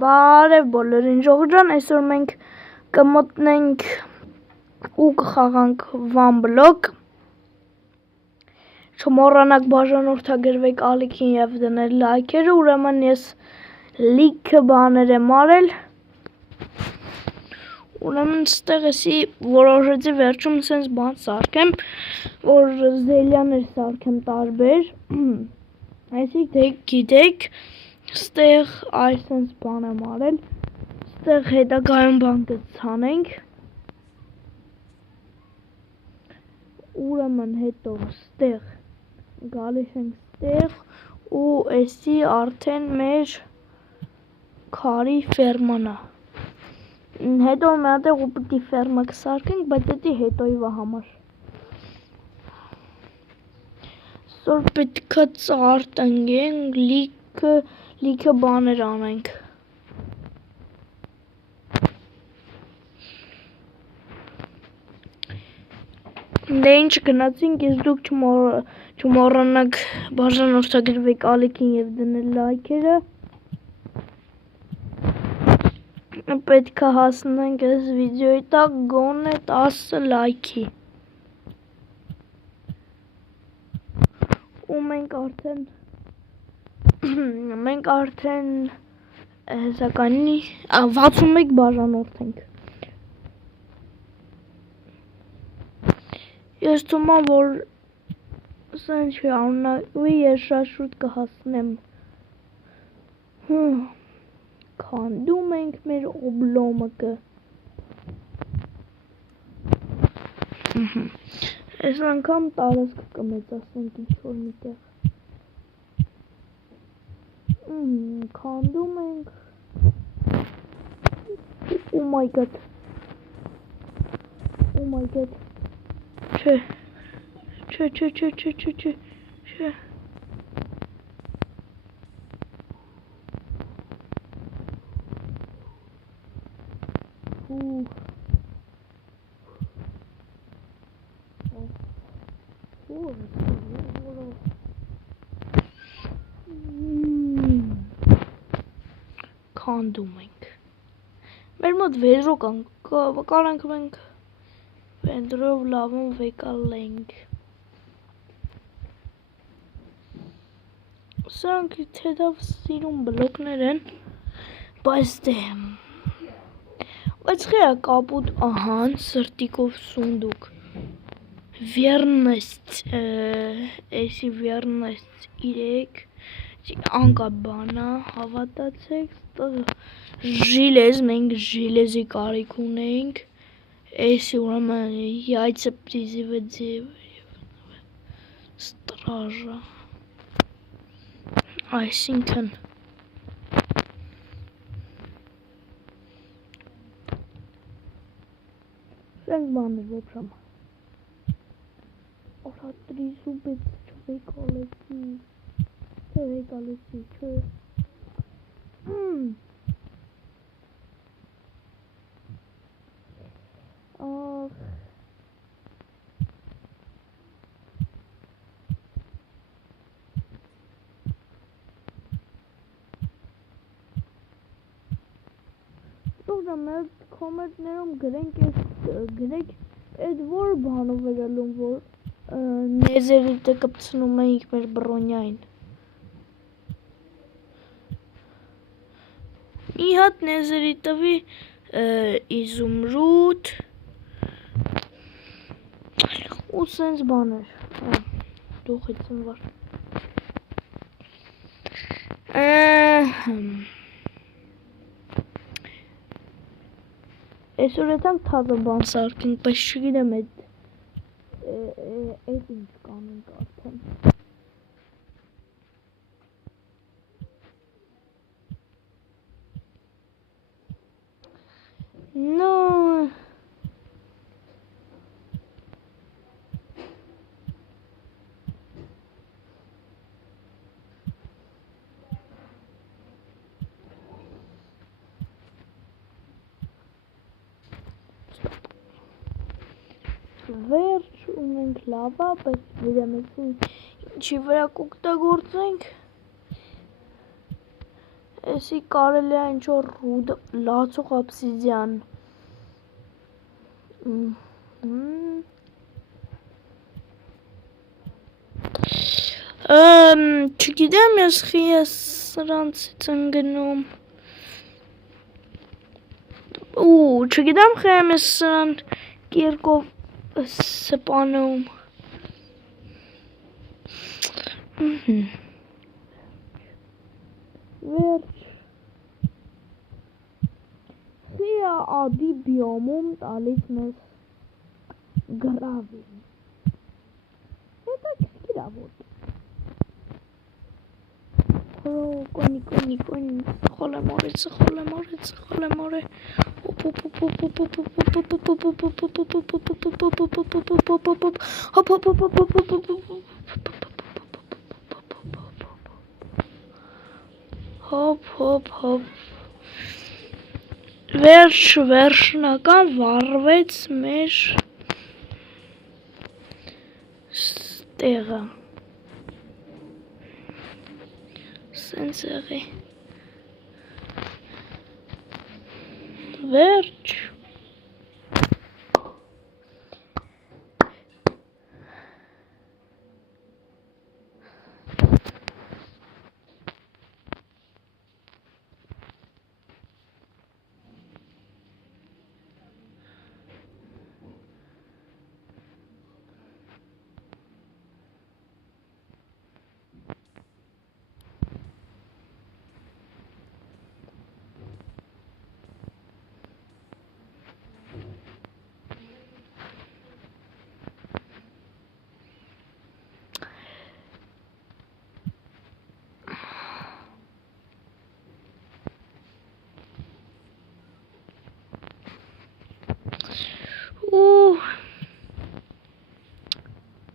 Բարև բոլորին ժողովրդան, այսօր մենք կմտնենք ու կխաղանք One Block։ Չմոռանաք բաժանորդագրվեք ալիքին եւ դնել լայքերը, ուրեմն ես լիքը բաներ եմ արել։ Ուրեմն ստեղ էսի որոշեցի վերջում սենց բան սարքեմ, որ զելյաներ սարքեմ տարբեր։ Այսինքն գիտեք, ստեղ այսպես բան եմ արել, ստեղ հետագայում բան կցանենք, ուրեմն հետո ստեղ գալիս ենք ստեղ ու էսի արդեն մեր քարի ֆերմանա, հետո մի հատ ուպտի ֆերմա կսարքենք, բայց դա հետոյվա համար, սոր պետքա ծառ տնկենք, լիքը բաներ անենք։ Դե ինչ գնացինք, ես դուք չմոռանաք բաժանորդագրվեք ալիքին եւ դնել լայքերը։ Պետքա հասնենք այս վիդեոյի տակ գոնե 10 լայքի։ Ու մենք արդեն հեսականի 61 բաժանորդ ենք։ Ես թվում եմ, որ սենց չի անունակվի, ես շատ շուտ կհասնեմ։ Քանդում ենք մեր օբլոմակը։ Այս անգամ տարածքը կմեծացնենք ինչ-որ միտեղ։ Քանդում ենք։ Oh my god։ Չէ։ Քանդում ենք։ Մեր մոտ վեժո կարանք մենք վենդրով լավուն վեկալենք։ Սրանք թեթավ սիրուն բլոկներ են, բայց խերա կապուտ, ահան, սրտիկով սունդուկ։ Վերնեստ, էսի վերնեստ 3, անկա բանա, հավատացեք, ժիլեզ, մենք ժիլեզի կարիք ունենք, էսի ուրեմն яйца ստրաժա, այսինքն սենք բաներ ոպշամ, որատրիզու բեց չվեկալեցի, չէ, մեր կոմենտներում գրենք այդ որ բանով երելում, որ նեզերիտը կպցնում էինք մեր բրոնյային։ Մի հատ նեզերիտովի իզումրուտ ու սենց բաներ, դուխից ընվար։ Այսօր եթանք թազը բան սարքենք, բայց չգիտեմ այդ ինչ կանենք արդեն։ No. Վերջ ունենք լավա, բայց վերամեցին ինչի վրա կօգտագործենք, էսի կարելի է ինչ-որ ռուդ լացող obsidian։ Չգիտեմ ես խի ես սրանցից ընգնում։ Չգիտեմ խի եմ ես սրան կիրկով սպանում։ Վերջ։ Խիա ադի բիոմում տալից մեզ գրավին։ Հետա կիրավոր։ Կոնի, խոլեմորը։ Հոպ։ Վերջնական վառվեց մեր տեղը։ Սենց եղի։ Վերջ։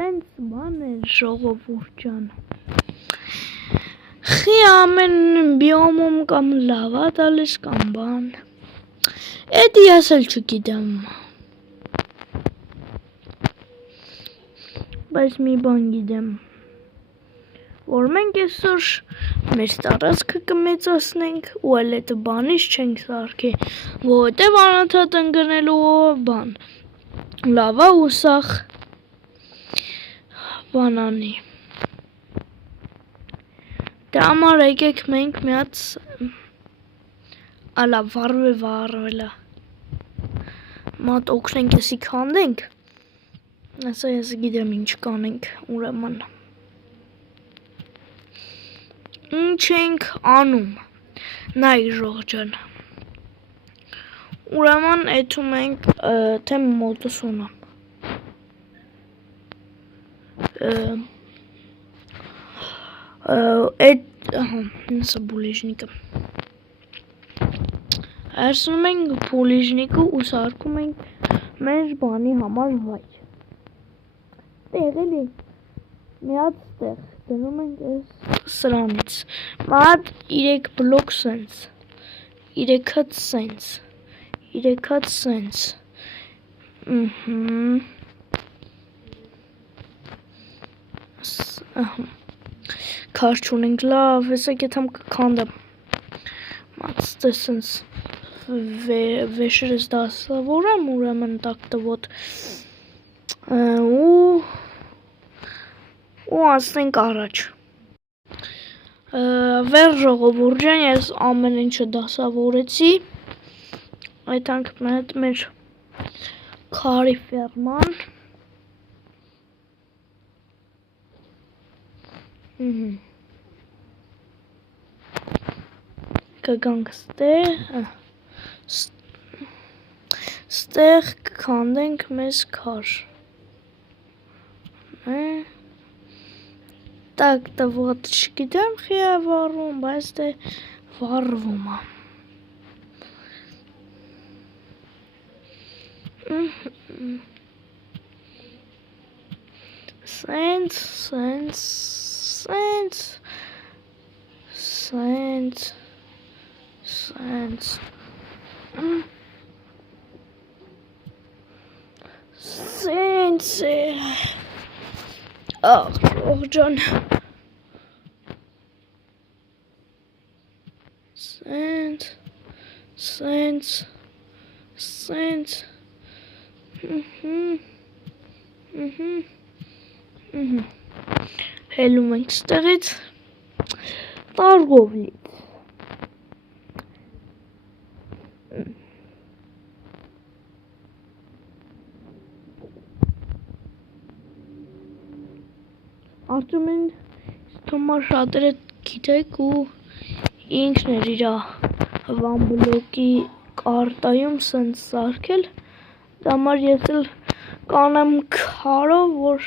Տենց բան է ժողովուրդ ջան։ Խի ամեն բիոմում կամ լավա տալիս կամ բան։ Էդի ես էլ չգիտեմ։ Բայց մի բան գիտեմ, որ մենք այսօր մեր տարածքը կմեծացնենք ու էլ այդ բանից չենք սարքի, որովհետև անընդհատ ընկնելու բան լավա ու սախ բանանի։ Դե համար եկեք մենք մի հատ ալա վառվելա մատ օգնենք եսի քանդենք։ Ասա ես գիտեմ ինչ կանենք ուրեմն։ Ինչ ենք անում։ Նայ ժողջան։ Ուրեմն էթում ենք թե մոտս ունեմ։ Նսա բուլիժնիկը։ Այսնում ենք բուլիժնիկը ու սարկում ենք մեր բանի համար վայր։ Տեղ էլի, մի հատ տեղ, դնում ենք այս սրանից, մատ 3 բլոկ սենց, 3 հատ սենց, Քարչ ունենք լավ, հեսակ ետ համ կքանդեմ, մատ ստեսենց վեշրս դասավորեմ, ուրեմն տակտվոտ, ու ասնենք առաջ։ Վեր ժողովուրդ ջան, ես ամեն ինչը դասավորեցի, այդանք մեր քարի ֆերման։ Կգանք ստեղ կքանդենք մեզ քար։ Так, да вот, չգիտեմ խի է վառվում, բայց դե վառվում է։ Սենց։ Ախ, ջան։ Սենց, հելում ենք ստեղից, տարգովլից, արդում են Թոմար շատերը գիտեք ու ինքն էր իրա վան բլոկի կարտայում սենց սարքել, դամար ես էլ կանեմ քարով, որ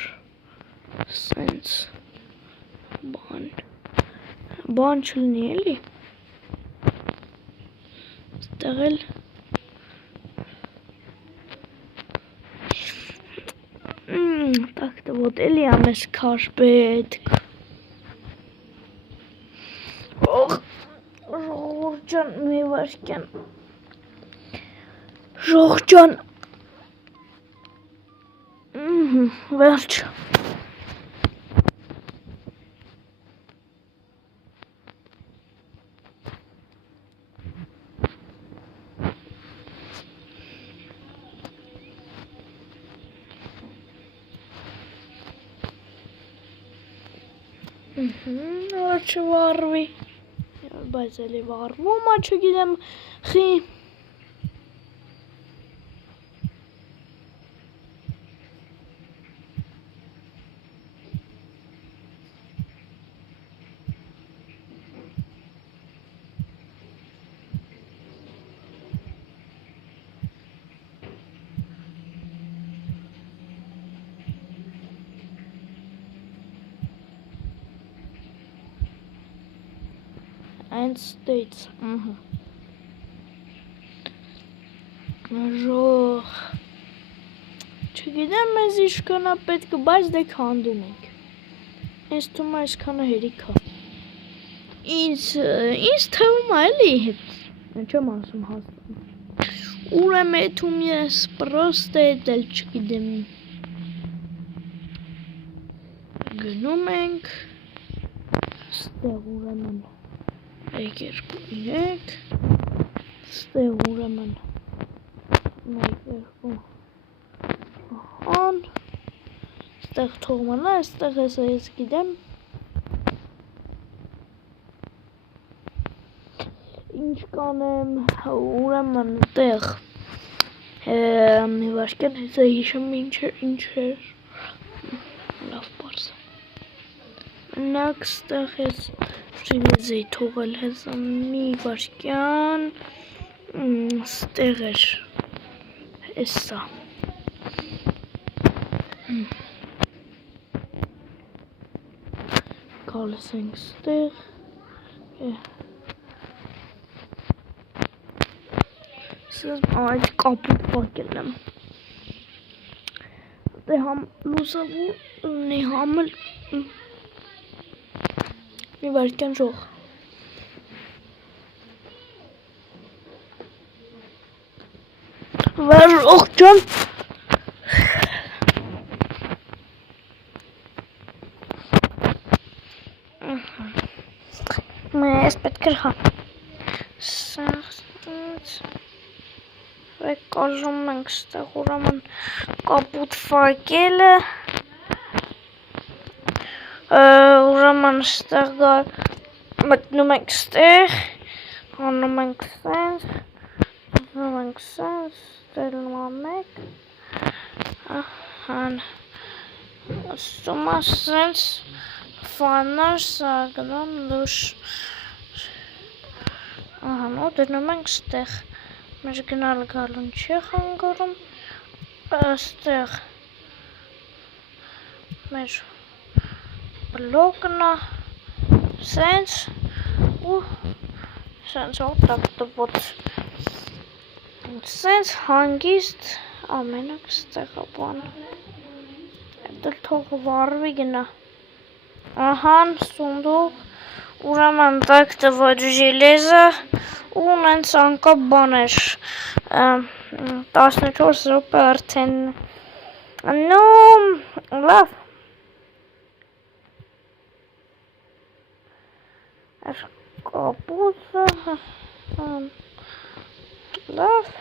սենց բան չլնի էլի, ստեղ էլ տակտը ոտ էլի ամես քար պետք, ժողջան մի վարկյան, ժողջան, վերջ, չվարվի, բայց էլի վարվում է, չգիտեմ խի, and states, ժող, չգիտեմ մեզ իշքանա պետք բայց դե քանդում ենք, ինձ թվում է իշքանը հերիք է, ինձ թվում է էլի հետ, չեմ ասում հաստատ, ուր եմ եթում ես, պրոստ է էլ չգիտեմ, գնում ենք, ստեղ ուրեմն, 1, 2, 3, ստեղ ուրեմն 1, 2, ահան, ստեղ թող մնա, ստեղ հեսա ես գիտեմ, ինչ կանեմ, ուրեմն տեղ, մի վարկյան հեսա հիշեմ ինչ էր, լավ պարզ, մնակ ստեղ ես, Ժիլեզեի թողել հեսա մի վարկյան, ստեղ էր, հեսա, գալս ենք ստեղ, այդ կապուտ պակել եմ, դե համ լուսավոր ունի համել, մի վարկյան ժող, ժող ջան, ես պետք էր հա, կոժում ենք ստեղ ուրամն կապուտ վարկելը, ուրամն ստեղ մտնում ենք ստեղ, հանում ենք սենց, մտնում ենք սենց, ստելնում ամեկ, ահան, ստումա սենց, ֆանար սագնան լուշ, ահան, ու դնում ենք ստեղ, մեր գնալ գալուն չի խանգարում, ստեղ մեր բլոկն է, սենց ու սենց օտակ տվոց, սենց հանգիստ ամենակ ստեղը բան, դել թող վարվի գնա, ահան սունդուղ, ուրաման տակ տվոց ժիլեզը, ու նենց անկապ բան էր, 14 րոպե արդեն, նո, լավ, կապուզը, լավ,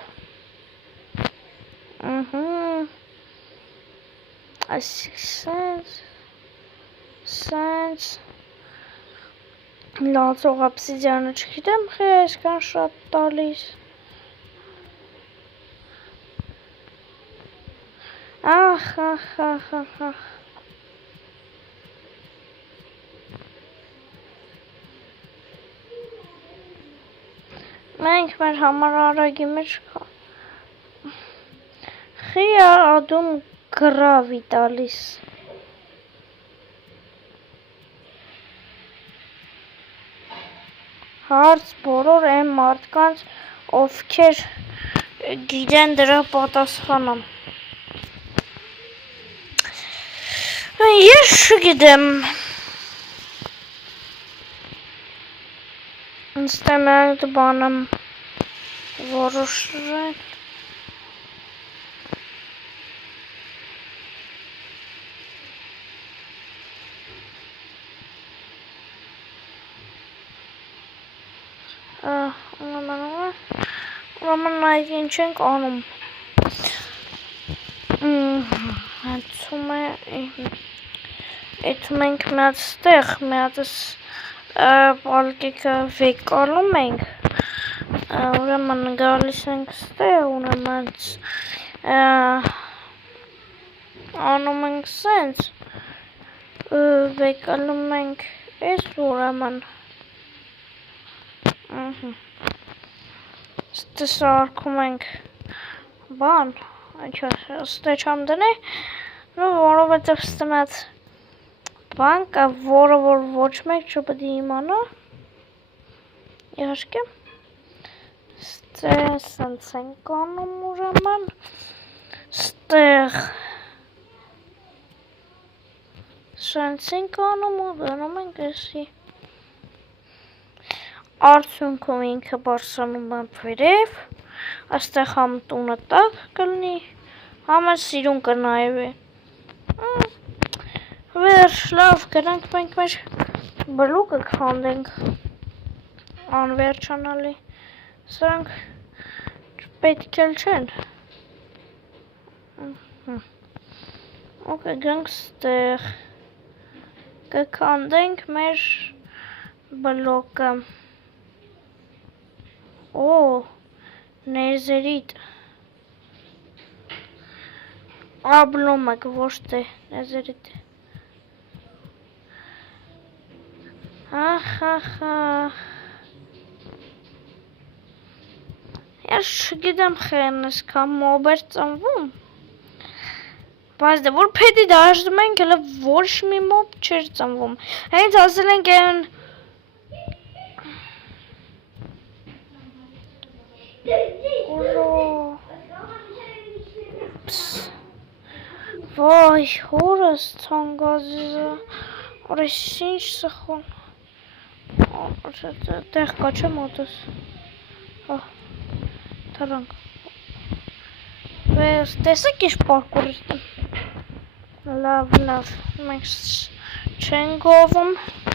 սենց, լացող ապսիդյանը չգիտեմ խի այսքան շատ տալիս, ախ, մենք մեր համար արագի մեջ կա, խի ադում գրավի տալիս, հարց բոլոր այն մարդկանց, ովքեր գիտեն դրա պատասխանը, ես չգիտեմ, նստեմ այդ բանը որոշրել, ուրեմն այդ ինչ ենք անում, էթում ենք միած ստեղ, միածս պալկիկը վեկալում ենք, ուրեմն գալիս ենք ստեղ, ուրեմն անում ենք սենց, վեկալում ենք ես ուրեմն, Ստեսարկում ենք բան, ստե չամ դնի, որովհետև ստմած բան կա, որը որ ոչ մեկ չպետք է իմանա, իհարկե, ստե սենց ենք անում ուրեմն, ստեղ սենց ենք անում ու դնում ենք էսի, արդյունքում ինքը բարձրանում է վերև, այստեղ համ տունը տակ կլնի, համ սիրուն կնայվի, վերջ, լավ, գրանք մենք մեր բլուկը քանդենք, անվերջանալի, սրանք պետք էլ չեն, ու կգանք ստեղ, կքանդենք մեր բլոկը, Օ, նեզերիտ, աբլոմակ, ոչ թե նեզերիտ, ես չգիտեմ խեն եսքան մոբ էր ծնվում, բայց դե որ պետի դաշտում ենք, հլը ոչ մի մոբ չեր ծնվում, հենց ասել ենք են, Վայ, հորս ծանգազիզը, որես ինչ սխոն, տեղ կա չէ մոտս, թրանք, տեսեք ինչ պարկուր եմ, լավ, մենք չենք գովում,